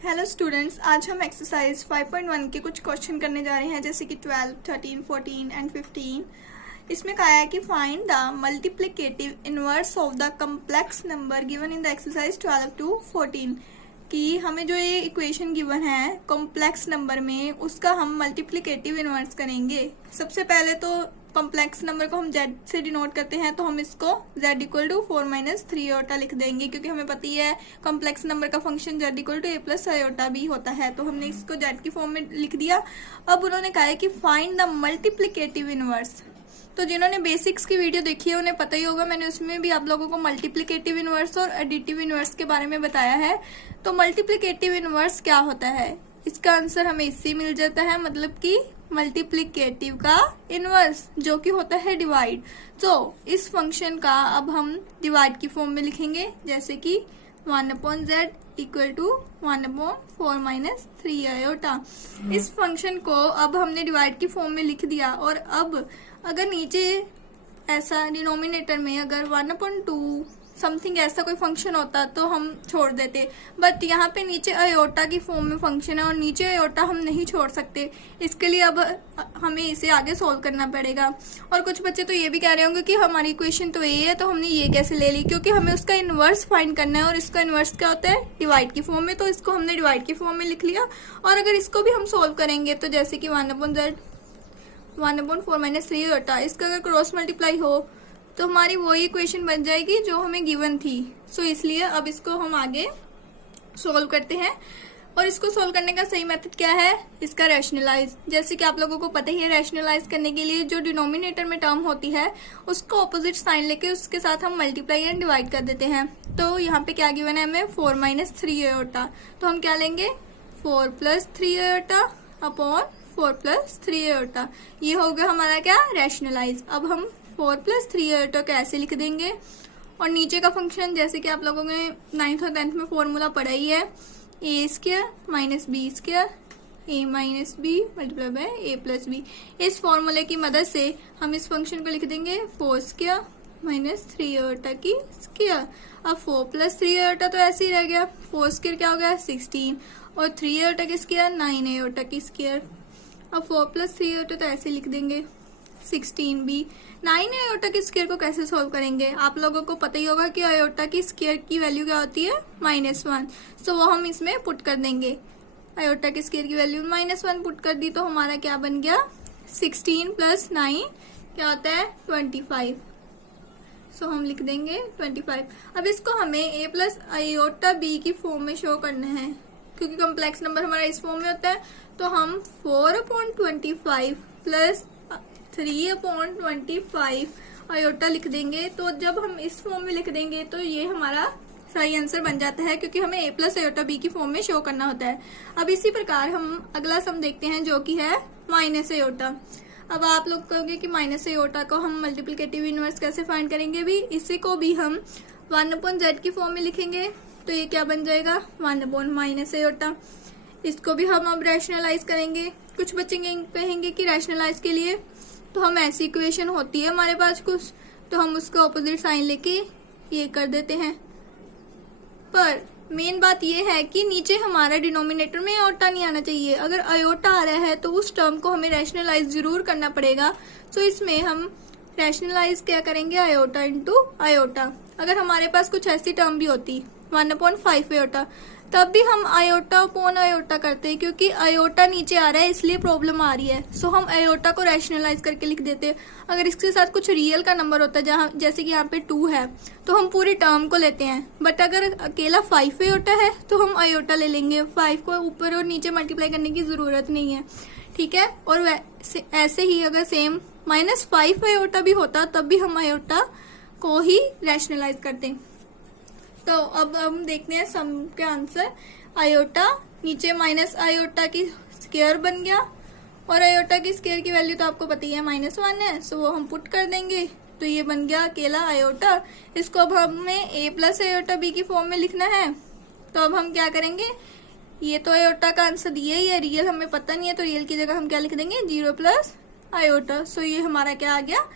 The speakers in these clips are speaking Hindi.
हेलो स्टूडेंट्स, आज हम एक्सरसाइज 5.1 के कुछ क्वेश्चन करने जा रहे हैं, जैसे कि 12, 13, 14 एंड 15। इसमें कहा है कि find the multiplicative inverse of the complex number given in the exercise 12 to 14। कि हमें जो ये इक्वेशन गिवन है कॉम्प्लेक्स नंबर में, उसका हम मल्टीप्लिकेटिव इनवर्स करेंगे। सबसे पहले तो कॉम्प्लेक्स नंबर को हम z से डिनोट करते हैं, तो हम इसको z equal to 4 minus 3 iota लिख देंगे, क्योंकि हमें पता ही है कॉम्प्लेक्स नंबर का function z equal to a plus iota भी होता है। तो हमने इसको z की फॉर्म में लिख दिया। अब उन्होंने कहा है कि फाइंड द मल्टीप्लिकेटिव इनवर्स। तो जिन्होंने बेसिक्स की वीडियो देखी है उन्हें पता ही होगा, मैंने उसमें भी आप लोगों को मल्टीप्लिकेटिव इनवर्स और एडिटिव इनवर्स के बारे में बताया है। तो मल्टीप्लिकेटिव इनवर्स क्या होता है, इसका आंसर हमें इससे मिल जाता है, मतलब कि मल्टीप्लिकेटिव का इनवर्स जो कि होता है डिवाइड। तो इस फंक्शन का अब हम डिवाइड की फॉर्म में लिखेंगे, जैसे कि 1/z equal to 1/4 minus 3 iota. इस फंक्शन को अब हमने डिवाइड की फॉर्म में लिख दिया। और अब अगर नीचे ऐसा डिनोमिनेटर में अगर 1/2 समथिंग ऐसा कोई फंक्शन होता तो हम छोड़ देते, बट यहाँ पे नीचे अयोटा की फॉर्म में फंक्शन है और नीचे अयोटा हम नहीं छोड़ सकते। इसके लिए अब हमें इसे आगे सोल्व करना पड़ेगा। और कुछ बच्चे तो ये भी कह रहे होंगे कि हमारी इक्वेशन तो ये है, तो हमने ये कैसे ले ली, क्योंकि हमें उसका इनवर्स फाइंड करना है और इसका इनवर्स क्या होता है, डिवाइड की फॉर्म में। तो इसको हमने डिवाइड की फॉर्म में लिख लिया। और अगर इसको भी हम सोल्व करेंगे तो जैसे कि 1/4 माइनस 3 आयोटा, इसका अगर क्रॉस मल्टीप्लाई हो तो हमारी वही इक्वेशन बन जाएगी जो हमें गिवन थी। सो इसलिए अब इसको हम आगे सोल्व करते हैं। और इसको सोल्व करने का सही मेथड क्या है, इसका रैशनलाइज। जैसे कि आप लोगों को पता ही है, रैशनलाइज करने के लिए जो डिनोमिनेटर में टर्म होती है उसको ऑपोजिट साइन लेके उसके साथ हम मल्टीप्लाई एंड डिवाइड कर देते हैं। तो यहाँ पे क्या गिवन है हमें, 4 माइनस 3 आयोटा। तो हम क्या लेंगे, 4 plus 3 iota upon 4 plus 3 iota. ये हो गया हमारा क्या, रैशनलाइज। अब हम 4 प्लस 3 आयोटा को ऐसे लिख देंगे। और नीचे का फंक्शन जैसे कि आप लोगों ने 9th और 10th में फॉर्मूला पढ़ा ही है, A square minus B square A minus B multiply by A plus B. इस फॉर्मूले की मदद से हम इस फंक्शन को लिख देंगे 4 स्क्वायर माइनस 3 आयोटा की स्क्वायर। अब 4 प्लस 3 आयोटा तो ऐसे ही रह गया, 4 स्क्वायर क्या हो गया 16 और 3 आयोटा की स्क्वायर 9 आयोटा की स्क्वायर। अब 4 प्लस 3 आयोटा तो ऐसे लिख देंगे 16b। 9 आयोटा की स्क्वायर को कैसे सोल्व करेंगे, आप लोगों को पता ही होगा कि आयोटा की स्क्वायर की वैल्यू क्या होती है, -1। सो वो हम इसमें पुट कर देंगे। आयोटा की स्क्वायर की वैल्यू -1 पुट कर दी तो हमारा क्या बन गया, 16 प्लस 9 क्या होता है 25। सो हम लिख देंगे 25। अब इसको हमें a प्लस आयोटा b की फॉर्म में शो करना है, क्योंकि कॉम्प्लेक्स नंबर हमारा इस फॉर्म में होता है। तो हम 4/25 प्लस 3/25 आयोटा लिख देंगे। तो जब हम इस फॉर्म में लिख देंगे तो ये हमारा सही आंसर बन जाता है, क्योंकि हमें a प्लस आयोटा b की फॉर्म में शो करना होता है। अब इसी प्रकार हम अगला सम देखते हैं, जो कि है माइनस आयोटा। अब आप लोग कहोगे कि माइनस आयोटा को हम मल्टीप्लिकेटिव इनवर्स कैसे फाइंड करेंगे, भी इसी को भी हम 1/z की फॉर्म में लिखेंगे। तो ये क्या बन जाएगा, 1/माइनस आयोटा। इसको भी हम अब रैशनलाइज करेंगे। कुछ बच्चे कहेंगे कि रैशनलाइज के लिए तो हम ऐसी इक्वेशन होती है हमारे पास कुछ, तो हम उसका ऑपोजिट साइन लेके ये कर देते हैं। पर मेन बात ये है कि नीचे हमारा डिनोमिनेटर में आयोटा नहीं आना चाहिए। अगर आयोटा आ रहा है तो उस टर्म को हमें रैशनलाइज जरूर करना पड़ेगा। तो इसमें हम रैशनलाइज क्या करेंगे, आयोटा इंटू आयोटा। अगर हमारे पास कुछ ऐसी टर्म भी होती 1/5 आयोटा, तब भी हम आयोटा अपॉन आयोटा करते हैं, क्योंकि आयोटा नीचे आ रहा है इसलिए प्रॉब्लम आ रही है। सो हम आयोटा को रैशनलाइज करके लिख देते। अगर इसके साथ कुछ रियल का नंबर होता है, जहाँ जैसे कि यहाँ पे 2 है, तो हम पूरी टर्म को लेते हैं। बट अगर अकेला 5 आयोटा है तो हम आयोटा ले लेंगे। 5 को ऊपर और नीचे मल्टीप्लाई करने की जरूरत नहीं है, ठीक है। और ऐसे ही अगर सेम -5 आयोटा भी होता तब भी हम आयोटा को ही रैशनलाइज करते। तो अब हम देखते हैं सम के आंसर। आयोटा नीचे माइनस आयोटा की स्क्वायर बन गया, और आयोटा की स्क्वायर की वैल्यू तो आपको पता ही है -1 है, सो वो हम पुट कर देंगे। तो ये बन गया अकेला आयोटा। इसको अब हमें a प्लस आयोटा b की फॉर्म में लिखना है। तो अब हम क्या करेंगे, ये तो आयोटा का आंसर दिया ही है, रियल हमें पता नहीं है, तो रियल की जगह हम क्या लिख देंगे 0 प्लस आयोटा। सो ये हमारा क्या आ गया।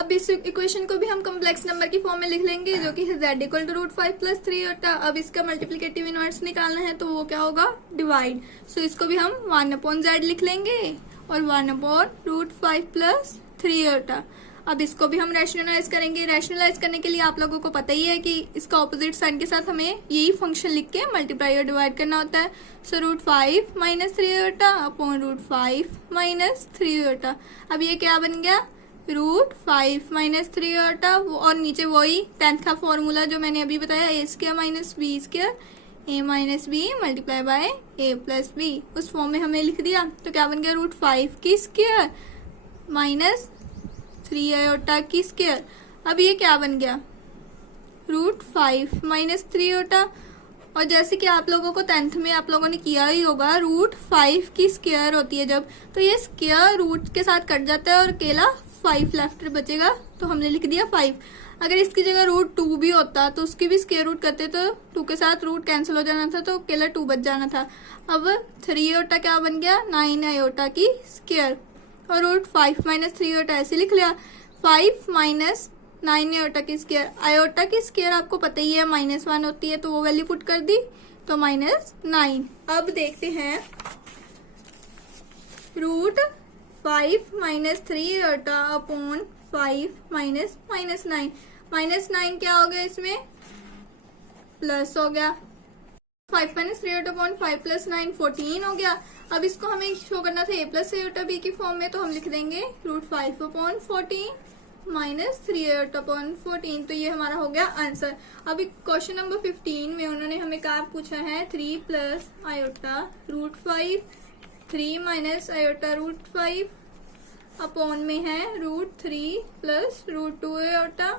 अब अब इस इक्वेशन को भी हम कॉम्प्लेक्स नंबर की फॉर्म में लिख लेंगे, जो कि है z equal to root 5 plus 3 होता। अब इसका मल्टीप्लिकेटिव इनवर्स निकालना है तो वो क्या होगा, डिवाइड। सो इसको भी हम 1/z लिख लेंगे और 1/√5 प्लस 3 होता। अब इसको भी हम रैशनलाइज करेंगे। रैशनलाइज करने के लिए आप लोगों को पता ही है कि इसका ऑपोजिट साइन के साथ हमें यही फंक्शन लिख के मल्टीप्लाई और डिवाइड करना होता है। सो √5 माइनस 3 होता अपॉन √5 माइनस 3 होता। अब ये क्या बन गया, √5 माइनस 3 होता, और नीचे वही 10th का फॉर्मूला जो मैंने अभी बताया, a square minus b square a minus B multiply by a plus B, उस फॉर्म में हमने लिख दिया। तो क्या बन गया, √5 की स्क्वायर माइनस 3 आयोटा की स्क्वायर। अब ये क्या बन गया, √5 माइनस 3 होता। और जैसे कि आप लोगों को 10th में आप लोगों ने किया ही होगा, √5 की स्क्वायर होती है जब, तो ये स्क्वायर रूट के साथ कट जाता है और अकेला 5 लेफ्ट बचेगा, तो हमने लिख दिया 5। अगर इसकी जगह √2 भी होता तो उसकी भी स्क्वायर रूट करते तो 2 के साथ रूट कैंसिल हो जाना था, तो अकेला 2 बच जाना था। अब 3 आयोटा क्या बन गया, 9 आयोटा की स्क्वायर, और √5 माइनस 3 आयोटा ऐसे लिख लिया। 5 माइनस 9 आयोटा की स्क्वायर, आयोटा की स्क्वायर आपको पता ही है -1 होती है, तो वो वैल्यू पुट कर दी तो -9। अब देखते हैं √5 माइनस 3 आयोटा अपॉन 5 माइनस -9। -9 क्या हो गया, इसमें प्लस हो गया। 5 माइनस 3 आयोटा अपॉन 5 प्लस 9 14 हो गया। अब इसको हमें शो करना था a प्लस आयोटा b की फॉर्म में, तो हम लिख देंगे √5 अपॉन 14 माइनस 3 आयोटा अपॉन 14। तो ये हमारा हो गया आंसर। अभी क्वेश्चन नंबर 15 में उन्होंने हमें क्या पूछा है, 3 plus iota √5, 3 minus iota √5 upon में है √3 plus √2 iota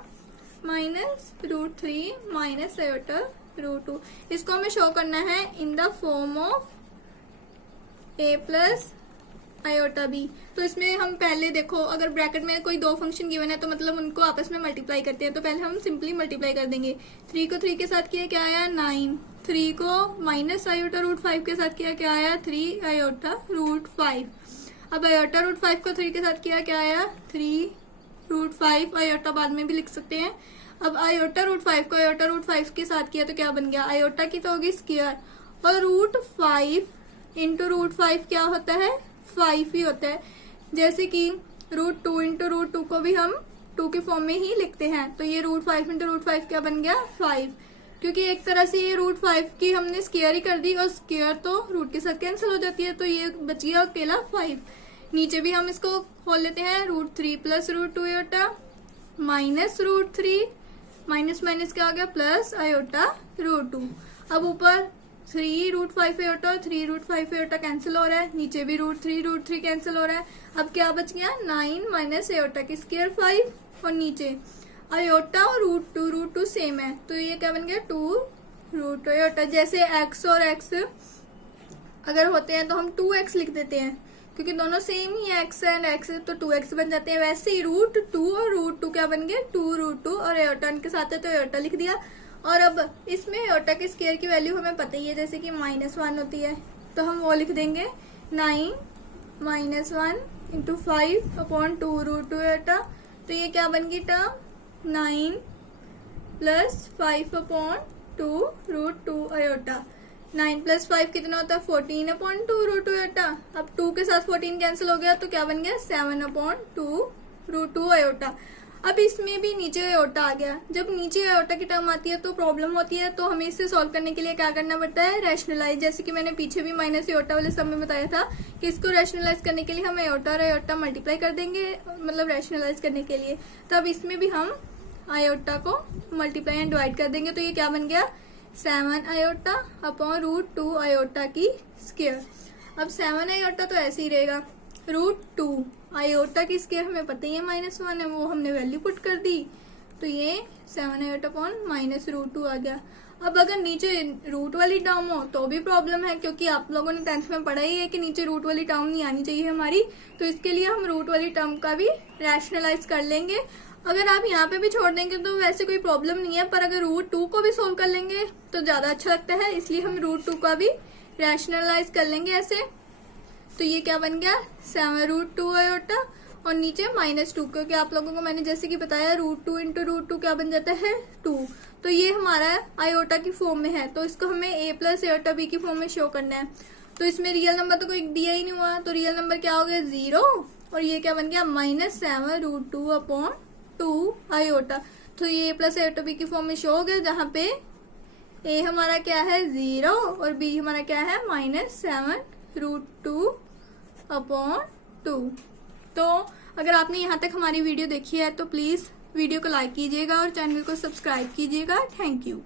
minus √3 minus iota √2। इसको हमें शो करना है in the form of a plus iota b। तो इसमें हम पहले देखो, अगर ब्रैकेट में कोई दो फंक्शन गिवन है तो मतलब उनको आपस में मल्टीप्लाई करते हैं, तो पहले हम सिंपली मल्टीप्लाई कर देंगे। 3 को 3 के साथ किया क्या आया, 9। 3 को माइनस आयोटा √5 के साथ किया क्या आया, 3 आयोटा √5। अब आयोटा √5 को 3 के साथ किया क्या आया, 3 √5। आयोटा बाद में भी लिख सकते हैं। अब आयोटा √5 को आयोटा √5 के साथ किया तो क्या बन गया, आयोटा की तो होगी स्क्वायर, और √5 इंटू √5 क्या होता है, 5 ही होता है। जैसे कि √2 इंटू √2 को भी हम 2 की फॉर्म में ही लिखते हैं, तो ये √5 इंटू √5 क्या बन गया, 5। क्योंकि एक तरह से ये √5 की हमने स्क्वायर ही कर दी, और स्क्वायर तो रूट के साथ कैंसिल हो जाती है, तो ये बच गया अकेला 5। नीचे भी हम इसको खोल लेते हैं, √3 plus √2 iota minus √3 minus minus क्या हो गया, प्लस आयोटा √2। अब ऊपर 3 √5 आयोटा और 3 √5 आयोटा कैंसिल हो रहा है, नीचे भी √3 कैंसिल हो रहा है। अब क्या बच गया, 9 माइनस आयोटा की स्क्वायर 5, और नीचे आयोटा और √2 सेम है, तो ये क्या बन गया, 2 आयोटा। जैसे x और x अगर होते हैं तो हम 2x लिख देते हैं, क्योंकि दोनों सेम ही है, x एंड x, तो 2x बन जाते हैं। वैसे ही √2 और √2 क्या बन गए, 2 और आयोटा के साथ है तो आयोटा लिख दिया। और अब इसमें आयोटा के स्क्वायर की वैल्यू हमें पता ही है, जैसे कि -1 होती है, तो हम वो लिख देंगे 9 -1 इंटू 5 अपॉन 2 √2 आयोटा। तो ये क्या बन गई term, 9 plus 5 upon 2 √2 iota. 9 plus 5 कितना होता है, 14 अपॉन 2 √2 आयोटा। अब 2 के साथ 14 कैंसिल हो गया, तो क्या बन गया, 7 अपॉन 2 √2 आयोटा। अब इसमें भी नीचे आयोटा आ गया। जब नीचे आयोटा की टर्म आती है तो प्रॉब्लम होती है, तो हमें इसे सॉल्व करने के लिए क्या करना पड़ता है, रैशनलाइज। जैसे कि मैंने पीछे भी माइनस आयोटा वाले सब में बताया था कि इसको रैशनलाइज करने के लिए हम आयोटा और आयोटा मल्टीप्लाई कर देंगे, मतलब रैशनलाइज करने के लिए। तब इसमें भी हम आयोटा को मल्टीप्लाई एंड डिवाइड कर देंगे, तो ये क्या बन गया, 7 आयोटा अपॉन √2 आयोटा की स्क्वायर। अब 7 आयोटा तो ऐसे ही रहेगा, √2 आयोटा की स्क्वायर हमें पता ही है -1 है, वो हमने वैल्यू पुट कर दी, तो ये 7 आयोटा अपॉन -√2 आ गया। अब अगर नीचे रूट वाली टर्म हो तो भी प्रॉब्लम है, क्योंकि आप लोगों ने 10th में पढ़ा ही है कि नीचे रूट वाली टर्म नहीं आनी चाहिए हमारी, तो इसके लिए हम रूट वाली टर्म का भी रैशनलाइज कर लेंगे। अगर आप यहाँ पे भी छोड़ देंगे तो वैसे कोई प्रॉब्लम नहीं है, पर अगर √2 को भी सोल्व कर लेंगे तो ज्यादा अच्छा लगता है, इसलिए हम √2 का भी रैशनलाइज कर लेंगे ऐसे। तो ये क्या बन गया, 7 √2 आयोटा, और नीचे -2, क्योंकि आप लोगों को मैंने जैसे कि बताया √2 इंटू √2 क्या बन जाता है 2। तो ये हमारा आयोटा की फॉर्म में है, तो इसको हमें a प्लस आयोटा b की फॉर्म में शो करना है। तो इसमें रियल नंबर तो कोई दिया ही नहीं हुआ, तो रियल नंबर क्या हो गया 0, और ये क्या बन गया -7√2/2 आयोटा। तो ये a प्लस आयोटा b की फॉर्म में शो हो गया, जहाँ पे a हमारा क्या है 0 और b हमारा क्या है -7√2/2। तो अगर आपने यहाँ तक हमारी वीडियो देखी है तो प्लीज वीडियो को लाइक कीजिएगा और चैनल को सब्सक्राइब कीजिएगा। Thank you.